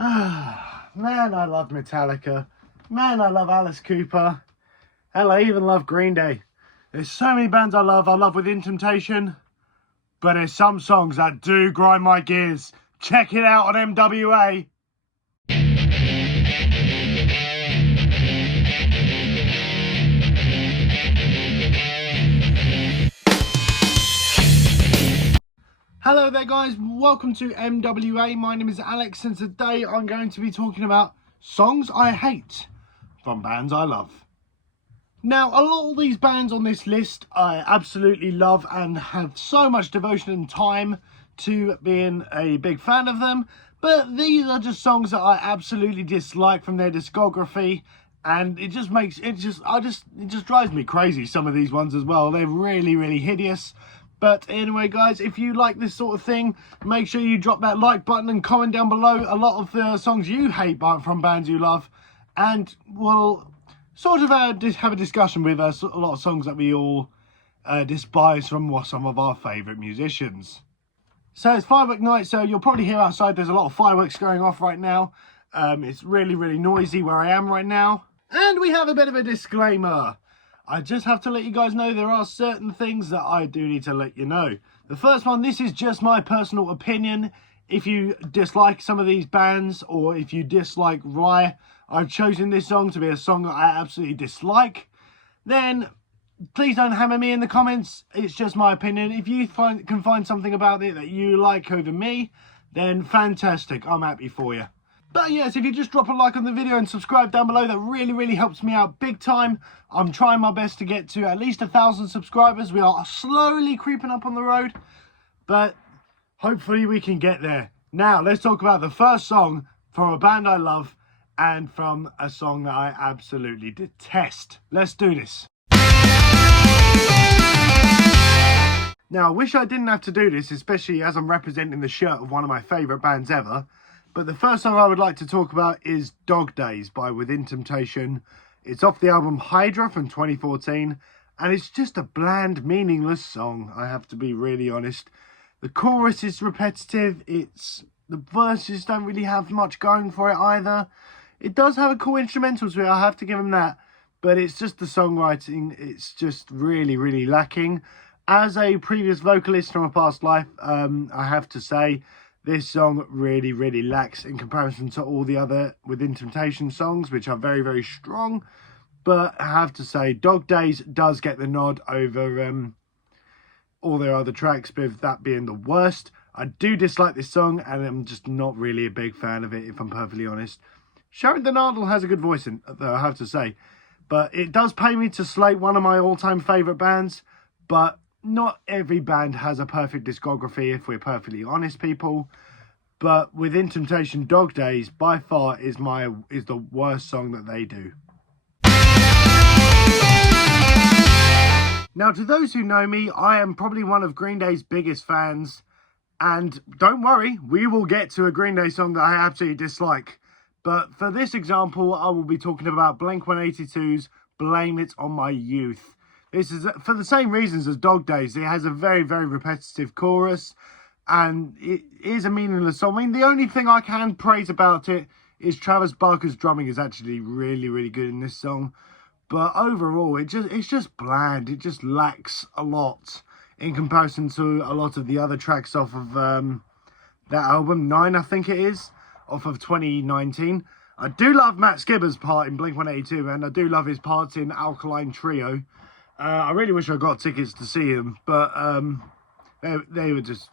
Man, I love Metallica. Man, I love Alice Cooper. Hell, I even love Green Day. There's so many bands I love. I love Within Temptation. But there's some songs that do grind my gears. Check it out on MWA. Hello there guys, welcome to MWA. My name is Alex and today I'm going to be talking about songs I hate from bands I love. Now, a lot of these bands on this list I absolutely love and have so much devotion and time to being a big fan of them, but these are just songs that I absolutely dislike from their discography, and it just drives me crazy, some of these ones as well. They're really hideous. But anyway, guys, if you like this sort of thing, make sure you drop that like button and comment down below a lot of the songs you hate from bands you love. And we'll sort of have a discussion with a lot of songs that we all despise from some of our favourite musicians. So it's firework night, so you'll probably hear outside there's a lot of fireworks going off right now. It's really noisy where I am right now. And we have a bit of a disclaimer. I just have to let you guys know there are certain things that I do need to let you know. The first one, this is just my personal opinion. If you dislike some of these bands, or if you dislike why I've chosen this song to be a song that I absolutely dislike, then please don't hammer me in the comments. It's just my opinion. If you can find something about it that you like over me, then fantastic. I'm happy for you. But yes, if you just drop a like on the video and subscribe down below, that really helps me out big time. I'm trying my best to get to at least 1,000 subscribers. We are slowly creeping up on the road, but hopefully we can get there. Now, let's talk about the first song from a band I love and from a song that I absolutely detest. Let's do this. Now, I wish I didn't have to do this, especially as I'm representing the shirt of one of my favourite bands ever. But the first song I would like to talk about is Dog Days by Within Temptation. It's off the album Hydra from 2014, and it's just a bland, meaningless song, I have to be really honest. The chorus is repetitive, the verses don't really have much going for it either. It does have a cool instrumental to it, I have to give them that, but it's just the songwriting, it's just really lacking. As a previous vocalist from a past life, I have to say, this song really lacks in comparison to all the other Within Temptation songs, which are very strong. But I have to say, Dog Days does get the nod over all their other tracks, with that being the worst. I do dislike this song, and I'm just not really a big fan of it, if I'm perfectly honest. Sharon Donaldle has a good voice, though, I have to say. But it does pay me to slate one of my all-time favourite bands, but not every band has a perfect discography, if we're perfectly honest, people. But Within Temptation, Dog Days by far is the worst song that they do. Now, to those who know me, I am probably one of Green Day's biggest fans, and don't worry, we will get to a Green Day song that I absolutely dislike. But for this example, I will be talking about Blink-182's Blame It On My Youth. This is for the same reasons as Dog Days. It has a very repetitive chorus, and it is a meaningless song. I mean, the only thing I can praise about it is Travis Barker's drumming is actually really good in this song. But overall, it's just bland. It just lacks a lot in comparison to a lot of the other tracks off of that album, 9 I think it is, off of 2019. I do love Matt Skibber's part in Blink-182, and I do love his parts in Alkaline Trio. I really wish I got tickets to see him, but they were just...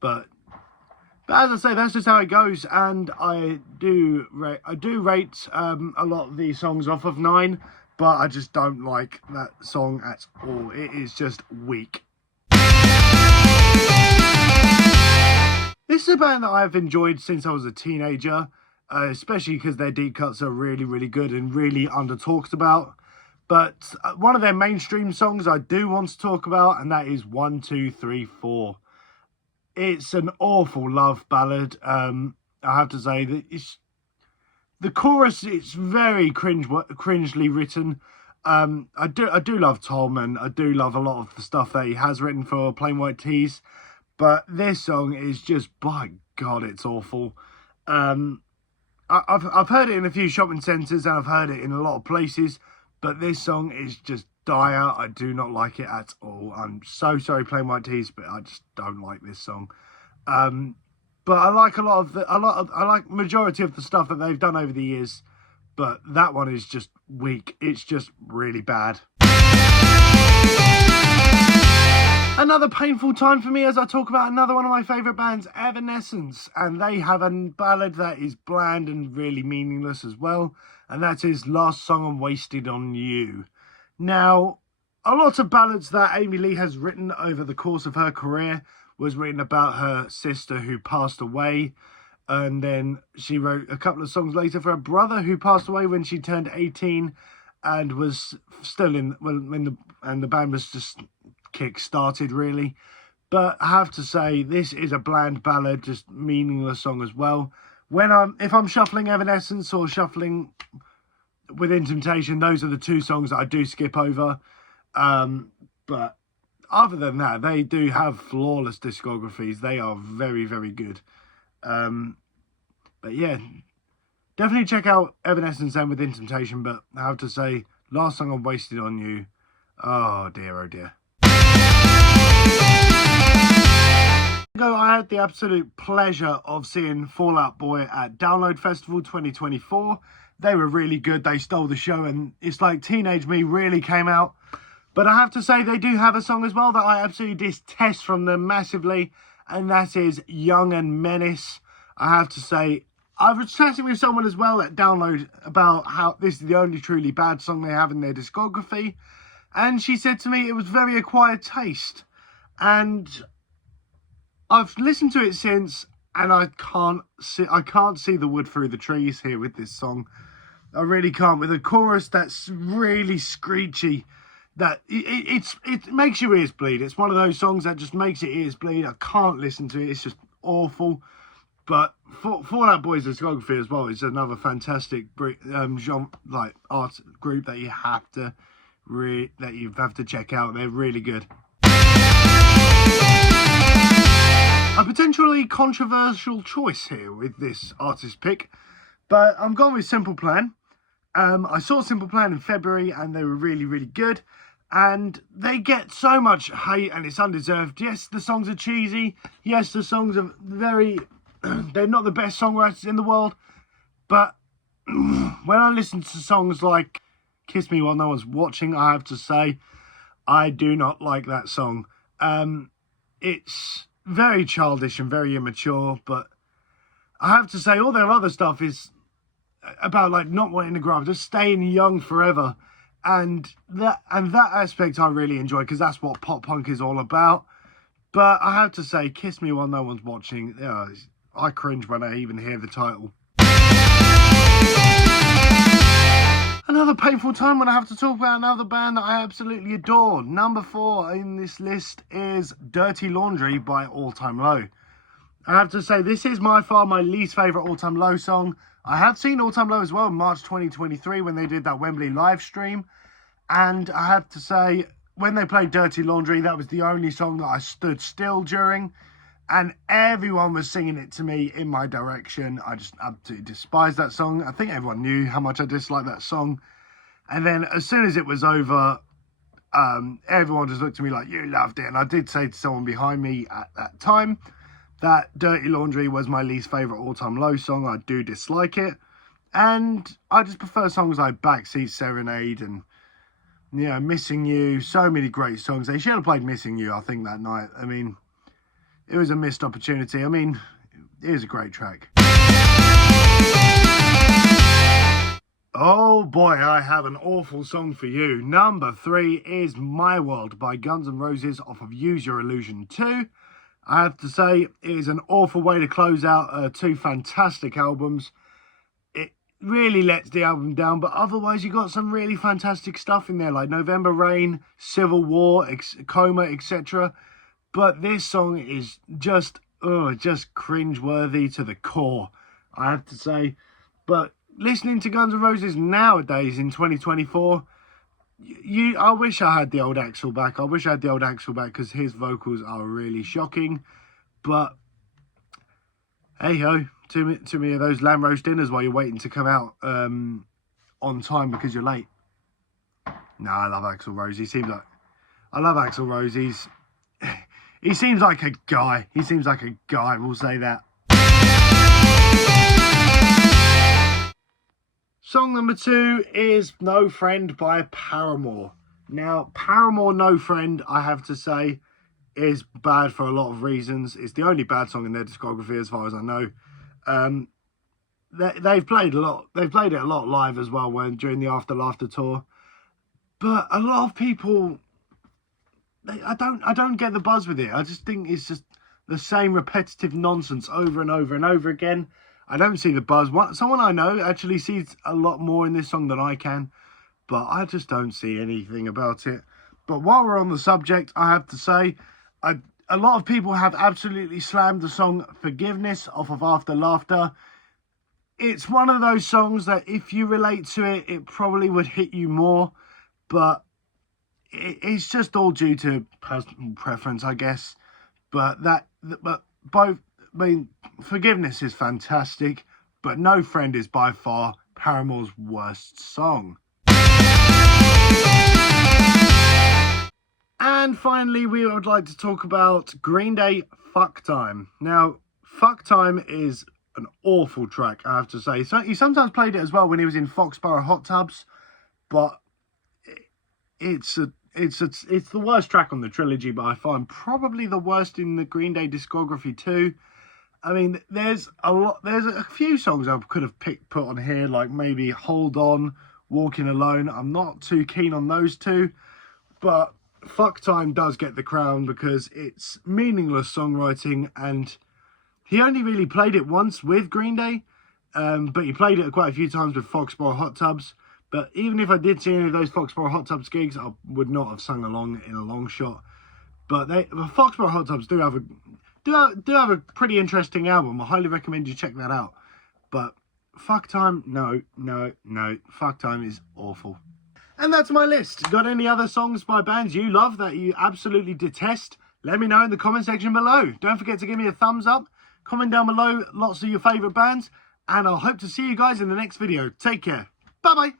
But as I say, that's just how it goes, and I do rate a lot of these songs off of 9, but I just don't like that song at all. It is just weak. This is a band that I've enjoyed since I was a teenager, especially because their deep cuts are really good and really under-talked about. But one of their mainstream songs I do want to talk about, and that is 1, 2, 3, 4. It's an awful love ballad. I have to say that the chorus, it's very cringely written. I do love Tom, and I do love a lot of the stuff that he has written for Plain White T's. But this song is just, by God, it's awful. I've heard it in a few shopping centres and I've heard it in a lot of places, but this song is just dire. I do not like it at all. I'm so sorry, Plain White Tees, but I just don't like this song. But I like I like majority of the stuff that they've done over the years, but that one is just weak. It's just really bad. Another painful time for me as I talk about another one of my favourite bands, Evanescence, and they have a ballad that is bland and really meaningless as well, and that is Last Song and Wasted on You. Now, a lot of ballads that Amy Lee has written over the course of her career was written about her sister who passed away, and then she wrote a couple of songs later for her brother who passed away when she turned 18 and was still in, and the band was just kick-started really. But I have to say, this is a bland ballad, just meaningless song as well. If I'm shuffling Evanescence or shuffling Within Temptation, those are the two songs that I do skip over. But other than that, they do have flawless discographies. They are very, very good. But yeah, definitely check out Evanescence and Within Temptation. But I have to say, Last Song I Wasted on You. Oh dear, oh dear. I had the absolute pleasure of seeing Fall Out Boy at Download Festival 2024. They were really good. They stole the show, and it's like Teenage Me really came out. But I have to say, they do have a song as well that I absolutely detest from them massively, and that is Young and Menace. I have to say, I was chatting with someone as well at Download about how this is the only truly bad song they have in their discography, and she said to me it was very acquired taste. And I've listened to it since, and I can't see the wood through the trees here with this song. I really can't. With a chorus that's really screechy, that it makes your ears bleed. It's one of those songs that just makes your ears bleed. I can't listen to it. It's just awful. But Fall Out Boy's discography as well is another fantastic genre, like art group that you have to check out. They're really good. A potentially controversial choice here with this artist pick, but I'm going with Simple Plan. I saw Simple Plan in February and they were really, really good. And they get so much hate and it's undeserved. Yes, the songs are cheesy. Yes, the songs are they're not the best songwriters in the world. But when I listen to songs like Kiss Me While No One's Watching, I have to say, I do not like that song. It's very childish and very immature, but I have to say all their other stuff is about like not wanting to grow up, just staying young forever, and that aspect I really enjoy because that's what pop punk is all about. But I have to say, Kiss Me While No One's Watching, I cringe when I even hear the title. Another painful time when I have to talk about another band that I absolutely adore. Number 4 in this list is Dirty Laundry by All Time Low. I have to say, this is by far my least favourite All Time Low song. I have seen All Time Low as well in March 2023 when they did that Wembley live stream. And I have to say, when they played Dirty Laundry, that was the only song that I stood still during. And everyone was singing it to me in my direction. I just absolutely despised that song. I think everyone knew how much I disliked that song. And then as soon as it was over, everyone just looked at me like, you loved it. And I did say to someone behind me at that time that Dirty Laundry was my least favourite all-time low song. I do dislike it. And I just prefer songs like Backseat Serenade and, Missing You. So many great songs. They should have played Missing You, I think, that night. I mean, it was a missed opportunity. I mean, it is a great track. Oh boy, I have an awful song for you. Number 3 is My World by Guns N' Roses off of Use Your Illusion 2. I have to say, it is an awful way to close out 2 fantastic albums. It really lets the album down, but otherwise you got some really fantastic stuff in there, like November Rain, Civil War, Coma, etc. But this song is just cringe-worthy to the core, I have to say. But listening to Guns N' Roses nowadays in 2024, I wish I had the old Axl back. I wish I had the old Axl back because his vocals are really shocking. But hey-ho, Too many of those lamb roast dinners while you're waiting to come out on time because you're late. No, I love Axl Rose. I love Axl Rose. He seems like a guy. He seems like a guy. We'll say that. Song number 2 is No Friend by Paramore. Now, Paramore No Friend, I have to say, is bad for a lot of reasons. It's the only bad song in their discography as far as I know. They've played a lot. They've played it a lot live as well during the After Laughter tour. But a lot of people, I don't get the buzz with it. I just think it's just the same repetitive nonsense over and over and over again. I don't see the buzz. Someone I know actually sees a lot more in this song than I can, but I just don't see anything about it. But while we're on the subject, I have to say, a lot of people have absolutely slammed the song Forgiveness off of After Laughter. It's one of those songs that if you relate to it, it probably would hit you more, but it's just all due to personal preference, I guess. But Forgiveness is fantastic, but No Friend is by far Paramore's worst song. And finally, we would like to talk about Green Day, Fuck Time. Now, Fuck Time is an awful track, I have to say. So he sometimes played it as well when he was in Foxborough Hot Tubs, but it's the worst track on the trilogy, but I find probably the worst in the Green Day discography too. I mean, there's a few songs I could have put on here, like maybe Hold On, Walking Alone. I'm not too keen on those two, but Fuck Time does get the crown because it's meaningless songwriting, and he only really played it once with Green Day, but he played it quite a few times with Foxborough Hot Tubs. But even if I did see any of those Foxborough Hot Tubs gigs, I would not have sung along in a long shot. But the Foxborough Hot Tubs do have a pretty interesting album. I highly recommend you check that out. But Fuck Time, no. Fuck Time is awful. And that's my list. Got any other songs by bands you love that you absolutely detest? Let me know in the comment section below. Don't forget to give me a thumbs up. Comment down below lots of your favourite bands. And I'll hope to see you guys in the next video. Take care. Bye-bye.